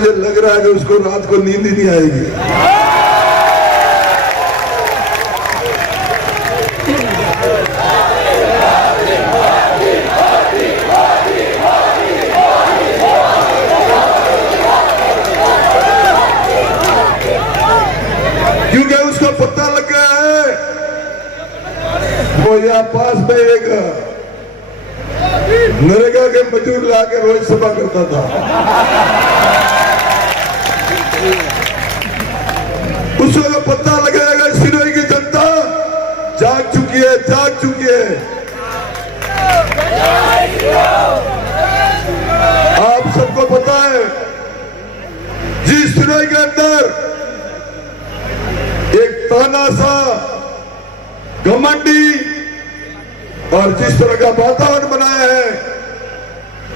मुझे लग रहा है कि उसको रात को नींद ही नहीं आएगी। क्योंकि उसको पता लग गया है वो यहाँ पास में एक नरेगा के मजदूर लाके रोज सभा करता था। उसको पता लगेगा सिरोही की जनता जाग चुकी है, जाग चुकी है। आप सबको पता है जिस सिरोही के अंदर एक ताना सा घमंडी और जिस तरह का वातावरण बनाया है,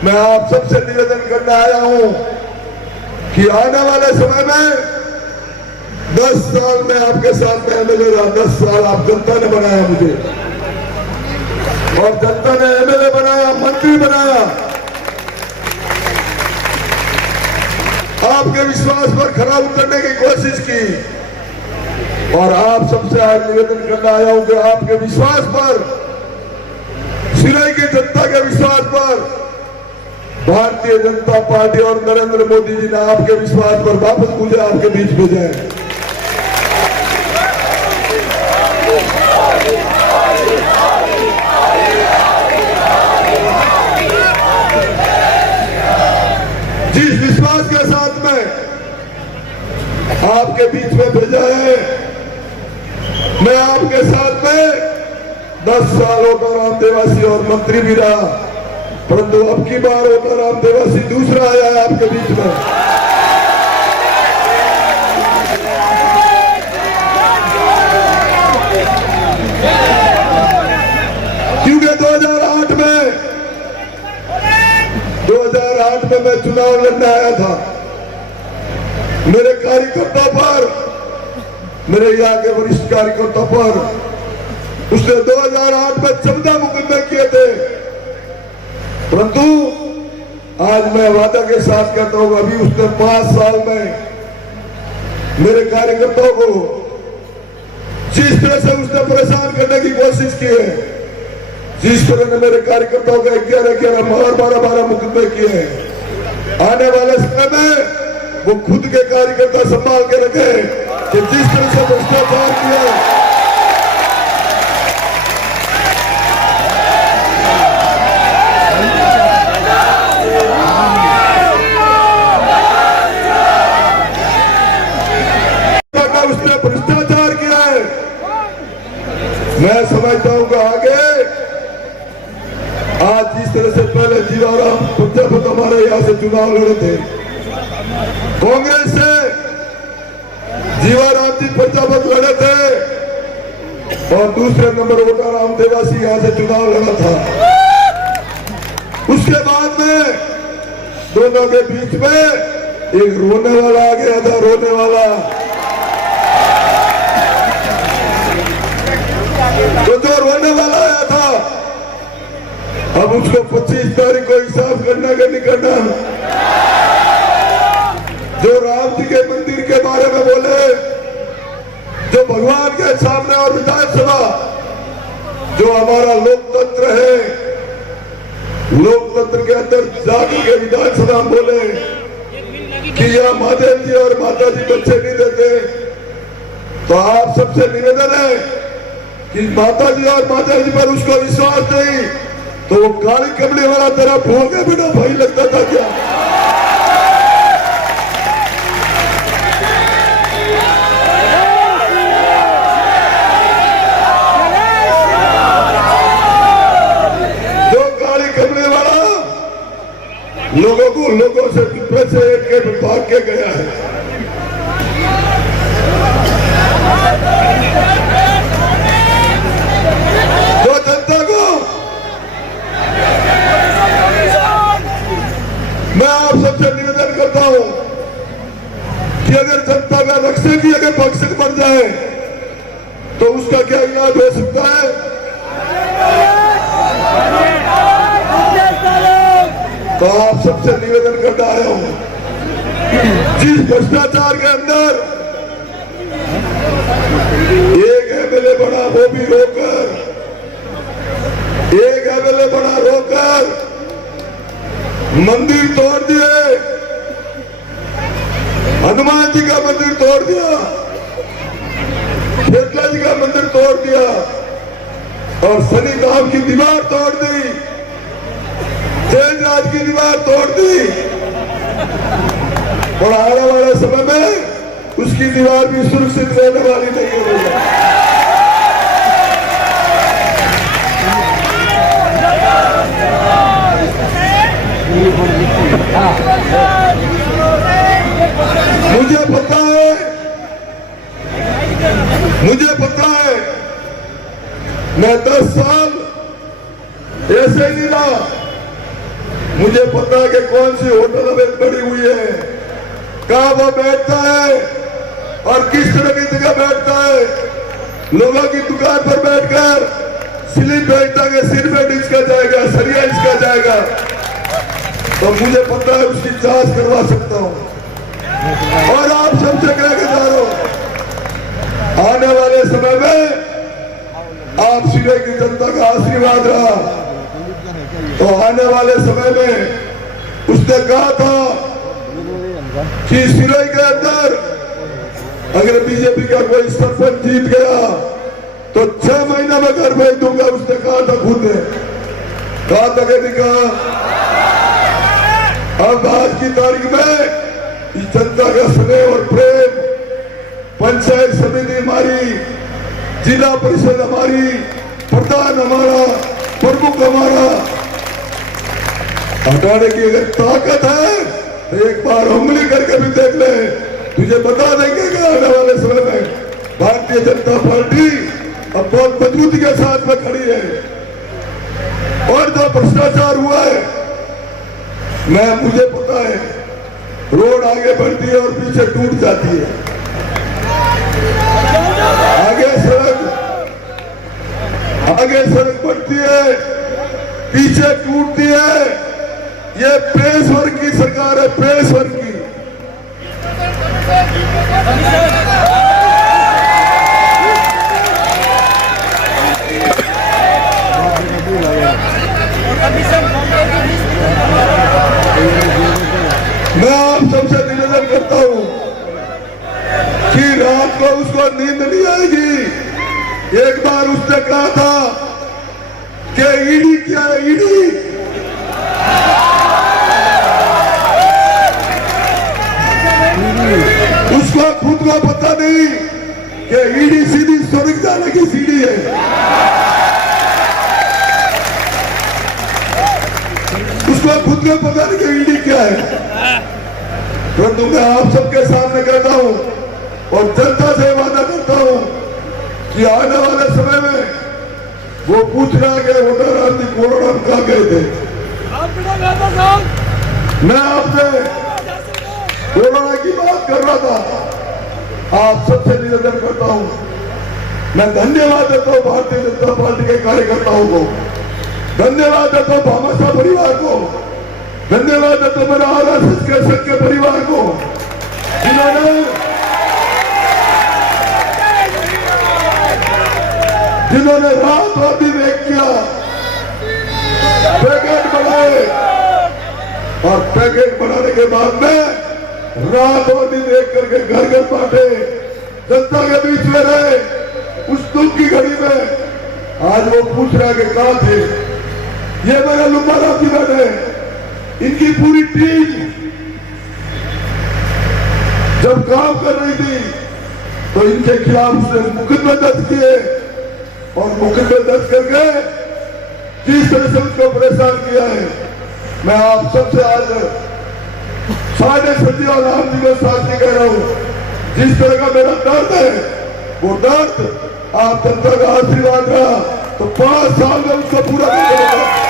मैं आप सबसे निवेदन करने आया हूं कि आने वाले समय में 10 साल में आपके साथ में एमएलए रहा, 10 साल आप जनता ने बनाया मुझे, और जनता ने एमएलए बनाया, मंत्री बनाया। आपके विश्वास पर खरा उतरने की कोशिश की, और आप सबसे आज निवेदन करना आया हूं कि आपके विश्वास पर, सिरोही की जनता के विश्वास पर भारतीय जनता पार्टी और नरेंद्र मोदी जी ने आपके विश्वास पर वापस मुझे आपके बीच भेजा है। जिस विश्वास के साथ में आपके बीच में भेजा है, मैं आपके साथ में 10 साल होकर राम देवासी और मंत्री भी रहा, परंतु अब की बार होकर राम देवासी दूसरा आया है आपके बीच में। क्योंकि 2008 में मैं चुनाव लड़ने आया था, मेरे कार्यकर्ता पर, मेरे यहाँ के वरिष्ठ कार्यकर्ता पर उसने 2008 में 14 मुकदमे किए थे, परंतु आज मैं वादा के साथ कहता हूं अभी उसने 5 साल में मेरे कार्यकर्ताओं को जिस तरह से उसने परेशान करने की कोशिश की है, जिस तरह ने मेरे कार्यकर्ताओं के 11 और 12 मुकदमे किए हैं, आने वाले समय में वो खुद के कार्यकर्ता संभाल के रखे कि जिस तरह से भ्रष्टाचार किया, उसने भ्रष्टाचार किया है। मैं समझता हूं कि आगे आज जिस तरह से पहले जीवाराम प्रजापत हमारे यहां से चुनाव लड़े थे, कांग्रेस से जीवाराम जी प्रजापत लड़े थे और दूसरे नंबर वोटर राम देवासी यहां से चुनाव लड़ा था। उसके बाद में दोनों के बीच में एक रोने वाला आ गया था, रोने वाला। तो जो रोने वाला आया था, अब उसको 25 तारीख को हिसाब करना कि नहीं करना। जो राम जी के मंदिर के बारे में बोले, जो भगवान के सामने और विधानसभा, जो हमारा लोकतंत्र है, लोकतंत्र के अंदर जाकर के विधानसभा में बोले कि यह महादेव जी और माता जी बच्चे नहीं देते, तो आप सबसे निवेदन है कि माता जी और माता जी पर उसको विश्वास नहीं, तो वो काली कमली वाला तेरा भोगे बिना भाई लगता था क्या? जो काली कमली वाला लोगों से पिपरे से एक के भाग के गया है। जो जनता को, मैं आप सबसे निवेदन करता हूं कि अगर जनता का रक्षक ही अगर भक्षक बन जाए तो उसका क्या इलाज हो सकता है? तो आप सबसे निवेदन करता आया हूं जिस भ्रष्टाचार के अंदर एक एमएलए बना, वो भी रोकर, एक एमएलए बना रोकर मंदिर तोड़ दिए, हनुमान जी का मंदिर तोड़ दिया, शेखला जी का मंदिर तोड़ दिया और शनि धाम की दीवार तोड़ दी, जैनराज की दीवार तोड़ दी और आने वाले समय में उसकी दीवार भी सुरक्षित रहने वाली नहीं है। मुझे पता है मैं 10 साल ऐसे ही नहीं रहा। मुझे पता है कि कौन सी होटल में पड़ी हुई है, कहां वो बैठता है और किस तरह की जगह बैठता है। लोगों की दुकान पर बैठकर स्लिप बैठता के सिर में इसका जाएगा, सरिया इसका जाएगा, तो मुझे पता है उसकी जांच करवा सकता हूं। और आप सबसे कह के जा रहा हूं, आने वाले समय में आप सिरे की जनता का आशीर्वाद रहा तो आने वाले समय में उसने कहा था कि सिरे के अंदर अगर बीजेपी का कोई सरपंच जीत गया तो 6 महीना में घर भेज दूंगा। उसने कहा था, खुद ने कहा था कि नहीं कहा। अब आज की तारीख में इस जनता का स्नेह और प्रेम, पंचायत समिति हमारी, जिला परिषद हमारी, प्रधान हमारा, प्रमुख हमारा, हटाने की अगर ताकत है तो एक बार उंगली करके भी देख ले, तुझे बता देंगे कि आने वाले समय में भारतीय जनता पार्टी अब बहुत मजबूती के साथ में खड़ी है। और जो भ्रष्टाचार हुआ है, मुझे पता है, रोड आगे बढ़ती है और पीछे टूट जाती है। आगे सड़क बढ़ती है, पीछे टूटती है। ये पेशवर की सरकार है, पेशवर की। मैं आप सबसे निवेदन करता हूं कि रात को उसको नींद नहीं आएगी। एक बार उसने कहा था कि ईडी क्या है, ईडी उसको खुद को पता नहीं कि ईडी सीधी स्वर्ग जाने की सीढ़ी है। उसको खुद को पता नहीं कि ईडी क्या है। परंतु मैं आप सबके सामने कहता हूं और जनता से वादा करता हूं कि आने वाले समय में वो पूछ रहा है वोटर आदि कोरोना में कहा गए थे। मैं आपसे कोरोना की बात कर रहा था। आप सबसे निवेदन करता हूं, मैं धन्यवाद देता हूं भारतीय जनता पार्टी के कार्यकर्ताओं को, धन्यवाद देता हूं भामाशाह परिवार को, धन्यवाद देता हूं मेरा आरएसएस के संघ के परिवार को, जिन्होंने रात और दिन एक किया, पैकेट बनाए और पैकेट बनाने के बाद में रात और दिन एक करके घर घर बांटे, जनता के बीच में रहे। उस दुख की घड़ी में आज वो पूछ रहा है कि कहां थे। ये मेरा लुम्बा राजी है, इनकी पूरी टीम जब काम कर रही थी तो इनके खिलाफ उसने मुकदमे दर्ज किए और मुकदमे दर्ज करके किस तरह से उसको परेशान किया है। मैं आप सबसे आज साढ़े सचिव राम जी को साक्षी कह रहा हूं, जिस तरह का मेरा दर्द है वो दर्द आप जनता का आशीर्वाद रहा तो 5 साल में उसको पूरा कर देगा।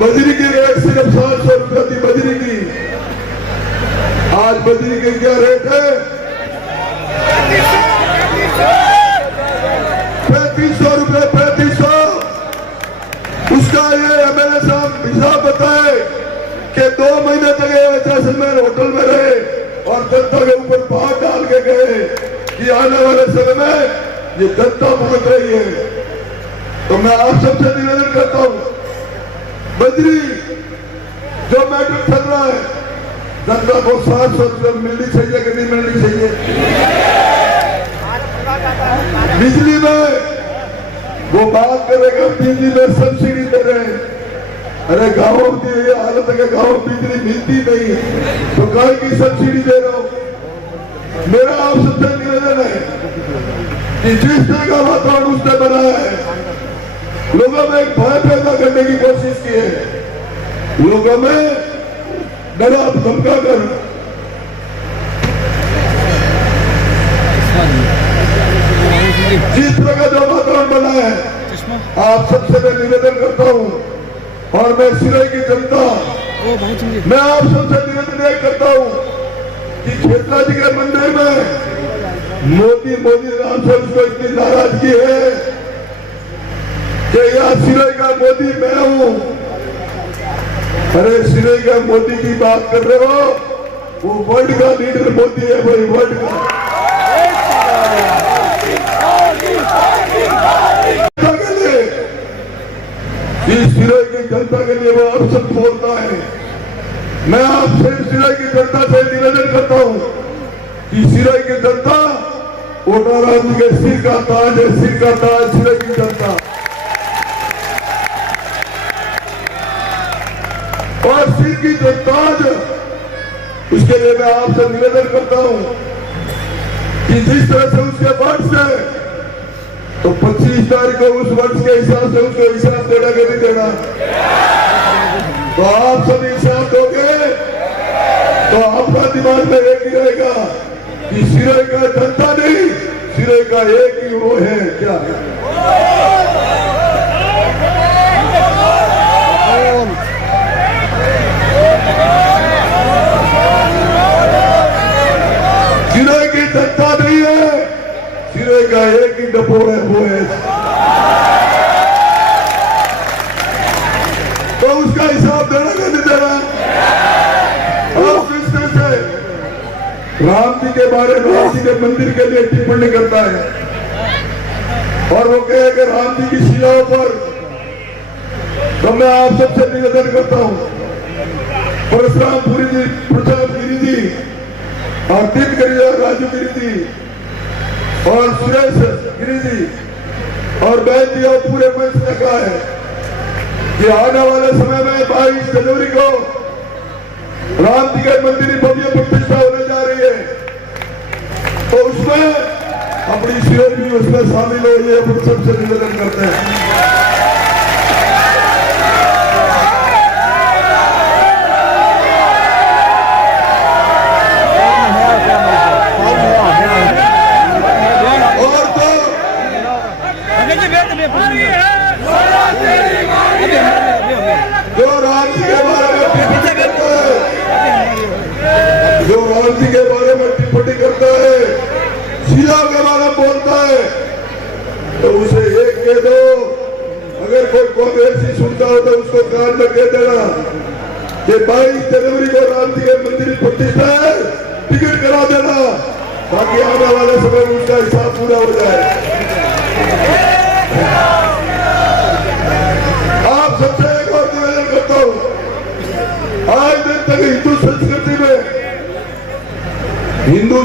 बजरी की रेट सिर्फ 700 रुपये थी बजरी की, आज बजरी की क्या रेट है? 3500 रुपये, 3500। उसका ये एमएलए साहब हिसाब बताए कि 2 महीने तक ये जैसलमेर होटल में रहे और जनता के ऊपर बात डाल के गए कि आने वाले समय में ये जनता भुगत रही है। तो मैं आप सबसे निवेदन करता हूं, बजरी जो मैटर चल रहा है, जनता को 700 रुपये मिलनी चाहिए कि नहीं मिलनी चाहिए? बिजली में वो बात करेगा, बिजली में सब्सिडी दे रहे हैं। अरे गांवों की ये हालत है कि गांव बिजली मिलती नहीं, तो गाय की सब्सिडी दे रहा हूं। मेरा आप सबसे निवेदन है कि जिस तरह का वातावरण उसने बनाया है, लोगों में एक भय पैदा करने की कोशिश की है, लोगों में डरा धमका कर जिस तरह का जो वातावरण बना है, आप सबसे मैं निवेदन करता हूं और मैं सिरोही की जनता, मैं आप सबसे निवेदन करता हूं कि खेतला जी के मंदिर में मोदी नाम से उसको इतनी नाराजगी है कि यहाँ सिरोही का मोदी मैं हूं। अरे सिरोही का मोदी की बात कर रहे हो, वो वर्ल्ड का लीडर मोदी है भाई, वर्ल्ड का। सिरोही की जनता के लिए वो अवसर बोलता है। मैं आपसे सिरोही की जनता से निवेदन करता हूं कि सिरोही की जनता वोटाराम जी के सिर का ताज है, सिर का ताज सिरोही की जनता। और सिर की जो ताज, उसके लिए मैं आपसे निवेदन करता हूं कि जिस तरह से उसके वर्ष है, तो 25 तारीख को उस वर्ष के हिसाब से उसको हिसाब देना कि नहीं देना? तो आप सब हिसाब दोगे तो आपका दिमाग में एक ही रहेगा कि सिरोही का जनता नहीं, सिरोही का एक ही वो है, क्या है? सिरोही की जनता नहीं है, सिरोही का एक ही डपोर है, वो है। तो उसका हिसाब देना कि नहीं देना? और किस तरह से राम जी के बारे में, राम जी के मंदिर के लिए टिप्पणी करता है और वो कहे कि राम जी की शिलाओं पर, तो मैं आप सबसे निवेदन करता हूं, परशुराम पुरी जी, प्रताप गिरी जी और तीन गिरी और राजू गिरी जी और सुरेश गिरी जी और बहन जी और पूरे मंच ने कहा है कि आने वाले समय में 22 जनवरी को राम जी के मंदिर की भव्य प्रतिष्ठा होने जा रही है। तो उसमें अपनी सिरोही भी उसमें शामिल हो, ये हम सबसे निवेदन करते हैं। जो राम जी के बारे में टिप्पणी करता है, जो राम जी के बारे में टिप्पणी करता है, शिला के बारे में बोलता है, तो उसे एक कह दो। अगर कोई कांग्रेसी सुनता हो तो उसको कान में कह देना कि 22 जनवरी को राम जी के मंदिर की प्रतिष्ठा है, टिकट करा देना, ताकि आने वाले समय में उसका हिसाब पूरा हो जाए। आप सबसे एक और निवेदन करता हूं, आज दिन तक हिंदू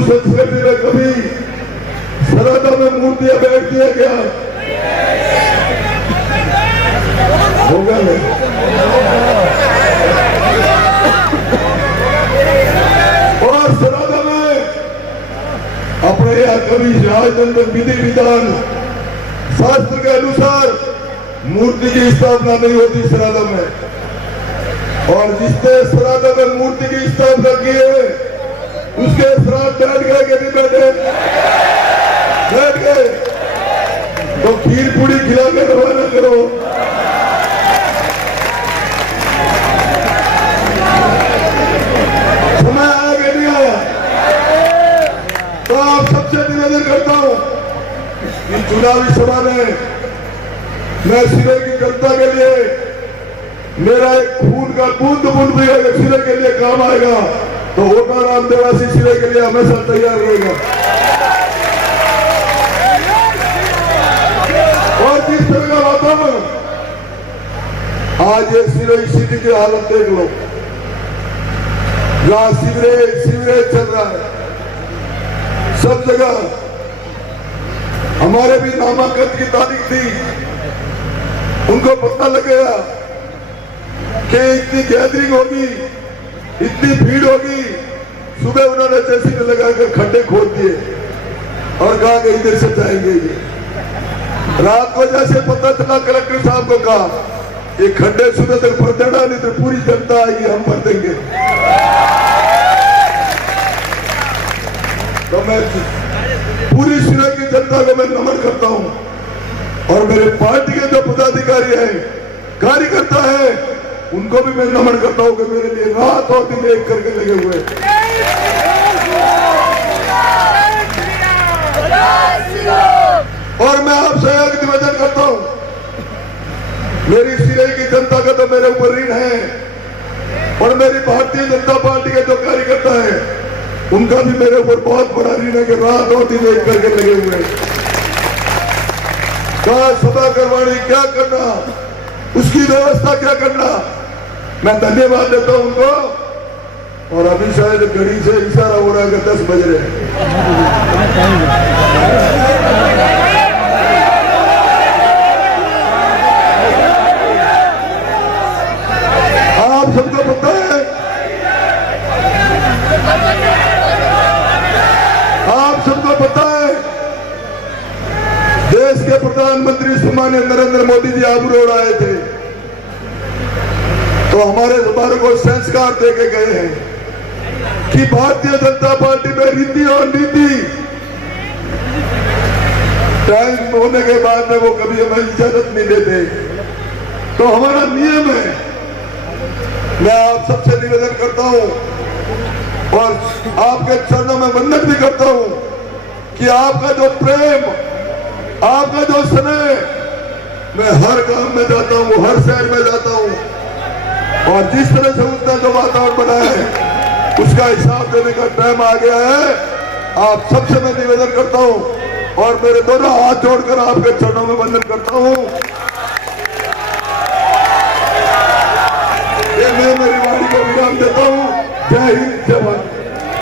संस्कृति में कभी श्राद्ध में मूर्तियां बैठ दिया गया होगा नहीं। और श्राद्ध में अपने यहाँ कभी राजतंत्र विधि विधान शास्त्र के अनुसार मूर्ति की स्थापना नहीं होती श्राद्ध में। और जिसने श्राद्ध में मूर्ति की स्थापना की है उसके श्राद्ध बैठ गए कि नहीं बैठे? बैठ गए। तो खीर पूरी खिला के रवाना करो। मैं सिरे की जनता के लिए मेरा एक खून का बूंद बूंद भी अगर सिरे के लिए काम आएगा तो ओटाराम देवासी सिरे के लिए हमेशा तैयार रहेगा। और जिस तरह का वातावरण आज ये सिरे सिटी की हालत देख लो, जहां सीवरेज चल रहा है सब जगह। हमारे भी नामांकन की तारीख थी, उनको पता लगेगा कि इतनी गैदरिंग होगी, इतनी भीड़ होगी। सुबह उन्होंने जेसीबी लगाकर खड्डे खोद दिए और कहा कि इधर से जाएंगे ये। रात को जैसे पता चला कलेक्टर साहब को कहा ये खड्डे सुबह तक भर देना, नहीं तो पूरी जनता आएगी, हम भर देंगे। तो मैं पूरी सिरे की जनता को मैं नमन करता हूं और मेरे पार्टी के जो पदाधिकारी हैं, कार्यकर्ता है, उनको भी मैं नमन करता हूं कि मेरे लिए रात और दिन एक करके लगे हुए। और मैं आपसे एक निवेदन करता हूं, मेरी सिरे की जनता का तो मेरे ऊपर ऋण है और मेरी भारतीय जनता पार्टी के जो कार्यकर्ता है उनका भी मेरे ऊपर बहुत बड़ा ऋण है कि रात और दिन एक करके लगे हुए। कहा सभा करवानी क्या करना, उसकी व्यवस्था क्या करना, मैं धन्यवाद देता हूं उनको। और अभी शायद घड़ी से इशारा हो रहा है कि 10 बज रहे हैं। आप सबको पता है, आप सबको पता है, देश के प्रधानमंत्री सम्मानित नरेंद्र मोदी जी आबू रोड आए थे तो हमारे को संस्कार दे के गए हैं कि भारतीय जनता पार्टी में रीति और नीति टाइम होने के बाद में वो कभी हमें इजाजत नहीं देते। तो हमारा नियम है, मैं आप सबसे निवेदन करता हूं और आपके चरणों में वंदन भी करता हूं कि आपका जो प्रेम, आपका जो स्नेह, मैं हर गांव में जाता हूं, हर शहर में जाता हूं और जिस तरह से उसने जो वातावरण बनाया है उसका हिसाब देने का टाइम आ गया है। आप सबसे मैं निवेदन करता हूं और मेरे दोनों हाथ जोड़कर आपके चरणों में वंदन करता हूं।